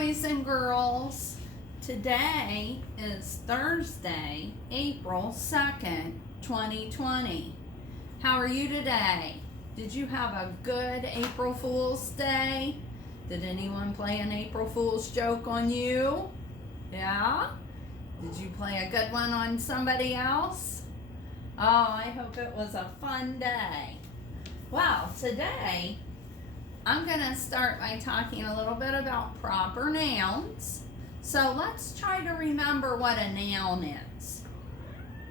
boys and girls. Today is Thursday, April 2nd, 2020. How are you today? Did you have a good April Fool's Day? Did anyone play an April Fool's joke on you? Yeah? Did you play a good one on somebody else? Oh, I hope it was a fun day. Well, today I'm going to start by talking a little bit about proper nouns. So let's try to remember what a noun is.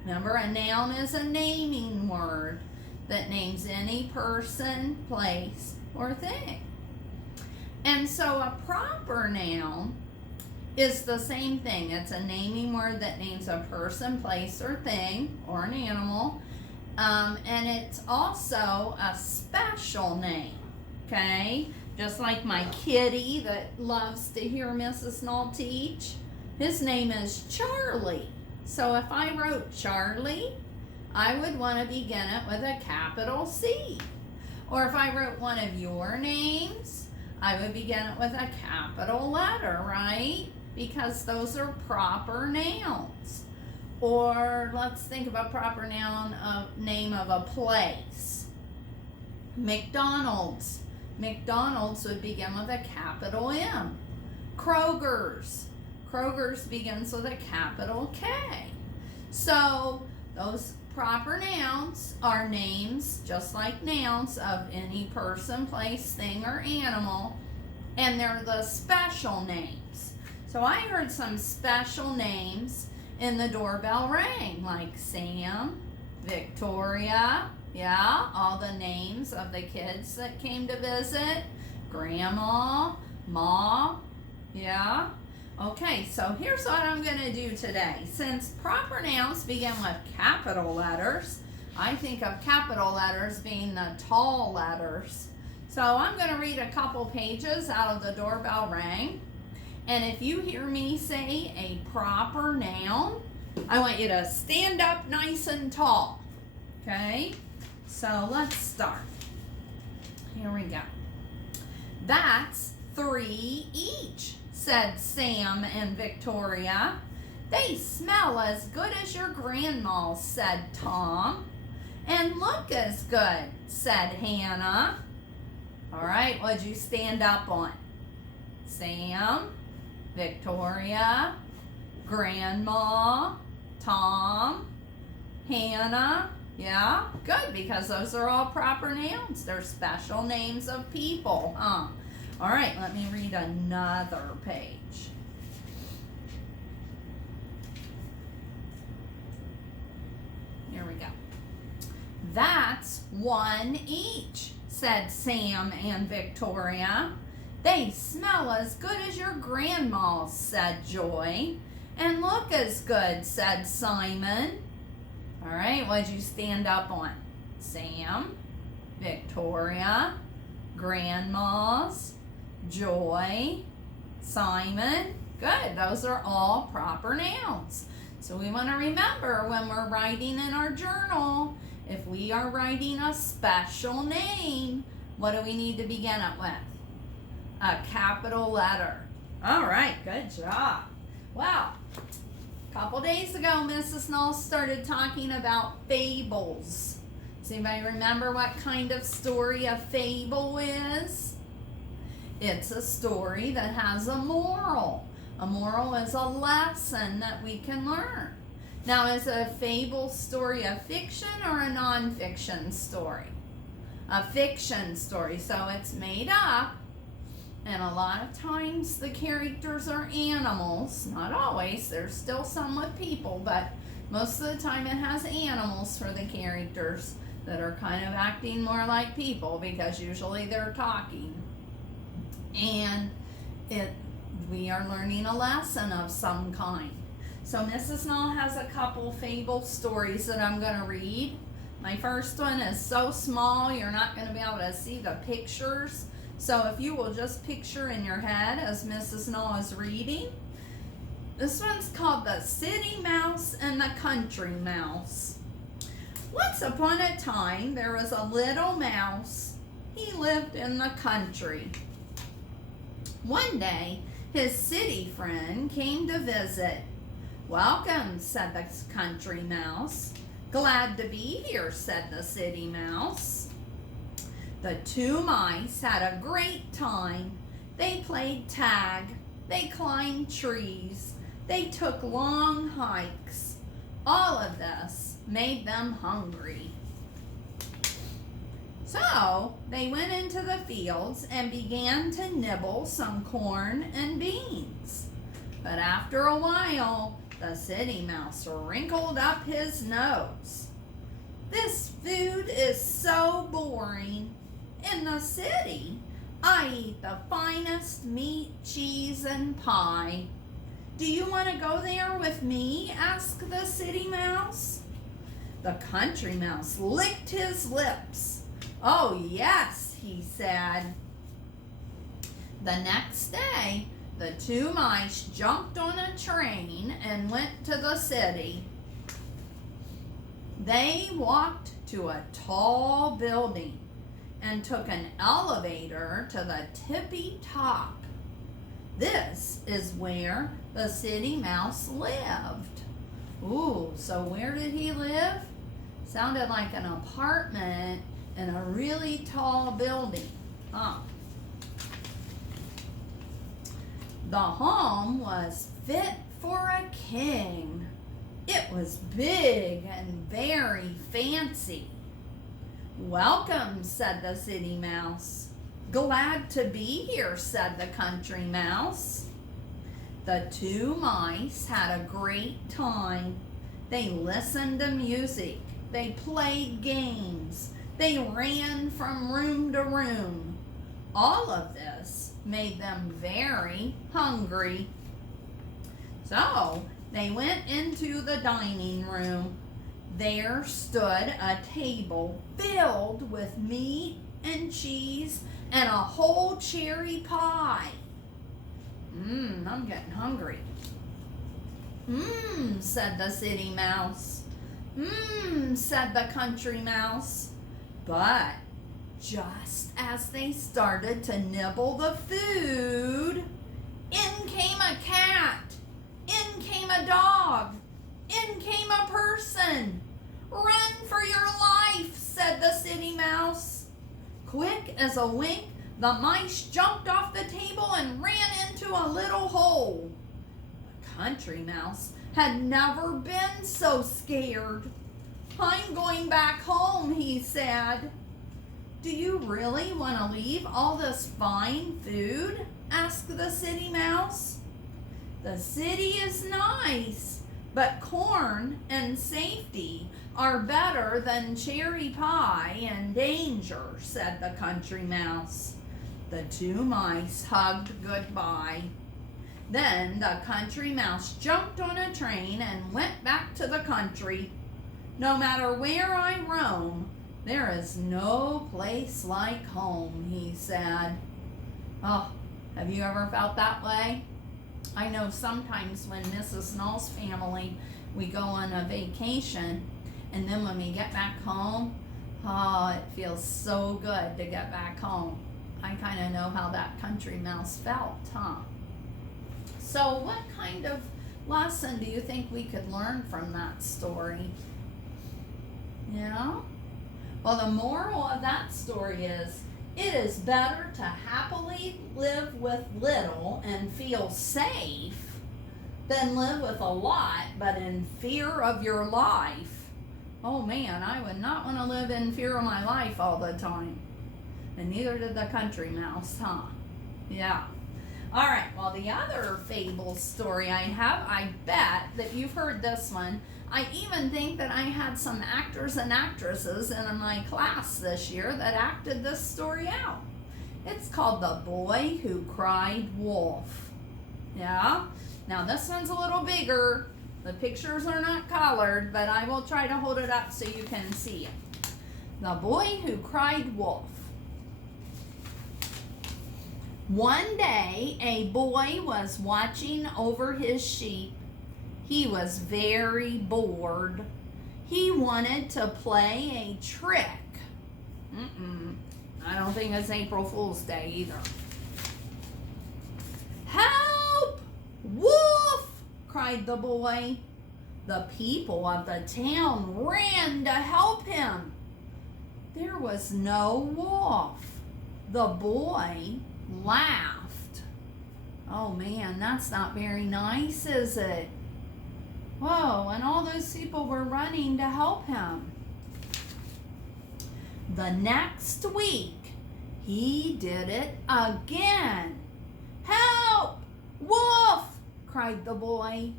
Remember, a noun is a naming word that names any person, place, or thing. And so a proper noun is the same thing. It's a naming word that names a person, place, or thing, or an animal. And it's also a special name, okay? Just like my kitty that loves to hear Mrs. Knoll teach. His name is Charlie. So if I wrote Charlie, I would want to begin it with a capital C. Or if I wrote one of your names, I would begin it with a capital letter, right? Because those are proper nouns. Or let's think of a proper noun name of a place. McDonald's. McDonald's would begin with a capital M. Kroger's. Kroger's begins with a capital K. So those proper nouns are names, just like nouns, of any person, place, thing, or animal. And they're the special names. So I heard some special names in the doorbell rang, like Sam, Victoria, yeah, all the names of the kids that came to visit, Grandma, Ma, yeah. Okay, so here's what I'm going to do today. Since proper nouns begin with capital letters, I think of capital letters being the tall letters. So I'm going to read a couple pages out of the doorbell rang. And if you hear me say a proper noun, I want you to stand up nice and tall. Okay? So let's start. Here we go. That's 3 each, said Sam and Victoria. They smell as good as your grandma's, said Tom. And look as good, said Hannah. All right, what'd you stand up on? Sam, Victoria, Grandma, Tom, Hannah. Yeah, good, because those are all proper nouns. They're special names of people, huh? All right, let me read another page. Here we go. That's 1 each, said Sam and Victoria. They smell as good as your grandma's, said Joy. And look as good, said Simon. All right, what'd you stand up on? Sam, Victoria, Grandma's, Joy, Simon. Good, those are all proper nouns. So we want to remember when we're writing in our journal, if we are writing a special name, what do we need to begin it with? A capital letter. All right, good job. Well, a couple days ago, Mrs. Knoll started talking about fables. Does anybody remember what kind of story a fable is? It's a story that has a moral. A moral is a lesson that we can learn. Now, is a fable story a fiction or a non-fiction story? A fiction story, so it's made up. And a lot of times the characters are animals. Not always. There's still some with people, but most of the time it has animals for the characters that are kind of acting more like people because usually they're talking. And we are learning a lesson of some kind. So Mrs. Knoll has a couple fable stories that I'm going to read. My first one is so small you're not going to be able to see the pictures. So if you will just picture in your head as Mrs. Knoll is reading. This one's called The City Mouse and the Country Mouse. Once upon a time, there was a little mouse. He lived in the country. One day, His city friend came to visit. "Welcome," said the country mouse. "Glad to be here," said the city mouse. The two mice had a great time. They played tag. They climbed trees. They took long hikes. All of this made them hungry. So they went into the fields and began to nibble some corn and beans. But after a while, the city mouse wrinkled up his nose. "This food is so boring. In the city, I eat the finest meat, cheese, and pie. Do you want to go there with me?" asked the city mouse. The country mouse licked his lips. "Oh, yes," he said. The next day, the two mice jumped on a train and went to the city. They walked to a tall building and took an elevator to the tippy top. This is where the city mouse lived. Ooh, so where did he live? Sounded like an apartment in a really tall building. The home was fit for a king. It was big and very fancy. "Welcome," said the city mouse. "Glad to be here," said the country mouse. The two mice had a great time. They listened to music. They played games. They ran from room to room. All of this made them very hungry. So they went into the dining room. There stood a table filled with meat and cheese and a whole cherry pie. I'm getting hungry. Said the city mouse. Said the country mouse. But just as they started to nibble the food, in came a cat. In came a dog. In came a person. "Run for your life," said the city mouse. Quick as a wink, the mice jumped off the table and ran into a little hole. The country mouse had never been so scared. "I'm going back home," he said. "Do you really want to leave all this fine food?" asked the city mouse. "The city is nice, but corn and safety are better than cherry pie and danger," said the country mouse. The two mice hugged goodbye. Then the country mouse jumped on a train and went back to the country. "No matter where I roam, there is no place like home," he said. Oh, have you ever felt that way? I know sometimes when Mrs. Null's family, we go on a vacation, and then when we get back home, it feels so good to get back home. I kind of know how that country mouse felt, So what kind of lesson do you think we could learn from that story? Well, the moral of that story is, it is better to happily live with little and feel safe than live with a lot but in fear of your life. Oh man, I would not want to live in fear of my life all the time. And neither did the country mouse, Yeah. All right, well, the other fable story I have, I bet that you've heard this one. I even think that I had some actors and actresses in my class this year that acted this story out. It's called The Boy Who Cried Wolf. Yeah? Now, this one's a little bigger. The pictures are not colored, but I will try to hold it up so you can see it. The Boy Who Cried Wolf. One day, a boy was watching over his sheep. He was very bored. He wanted to play a trick. I don't think it's April Fool's Day either. "Help! cried the boy. The people of the town ran to help him. There was no wolf. The boy laughed. Oh man, that's not very nice, is it? Whoa, and all those people were running to help him. The next week, he did it again. Help! Wolf! Cried the boy.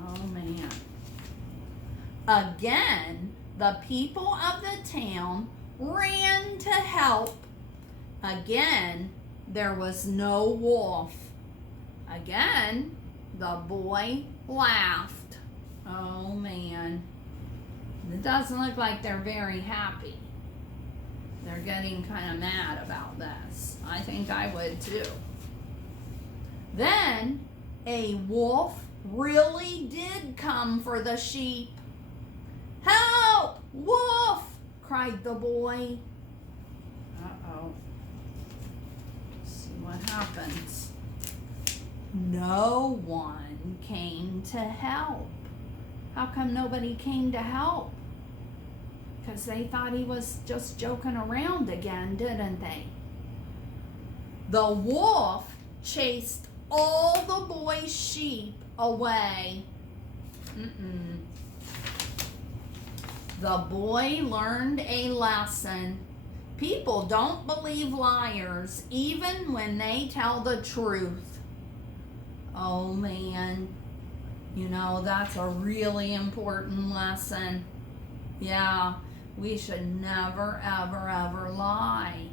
Oh man. Again, the people of the town ran to help. Again, there was no wolf. Again, the boy laughed. Oh man. It doesn't look like they're very happy. They're getting kind of mad about this. I think I would too. Then a wolf really did come for the sheep. Help! Wolf! Cried the boy. Uh-oh. Let's see what happens. No one came to help. How come nobody came to help? Because they thought he was just joking around again, didn't they? The wolf chased all the boy's sheep away. The boy learned a lesson. People don't believe liars even when they tell the truth. Oh man, you know, that's a really important lesson. Yeah, we should never, ever, ever lie.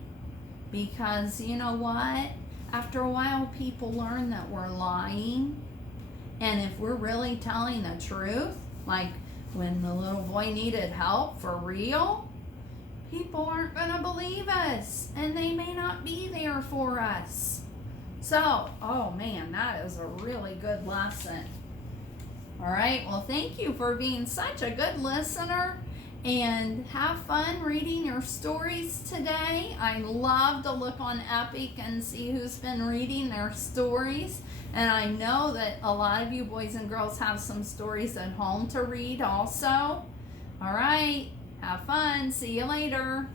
Because you know what? After a while, people learn that we're lying. And if we're really telling the truth, like when the little boy needed help for real, people aren't going to believe us. And they may not be there for us. So, oh man, that is a really good lesson. All right, well, thank you for being such a good listener. And have fun reading your stories today. I love to look on Epic and see who's been reading their stories. And I know that a lot of you boys and girls have some stories at home to read also. All right, have fun. See you later.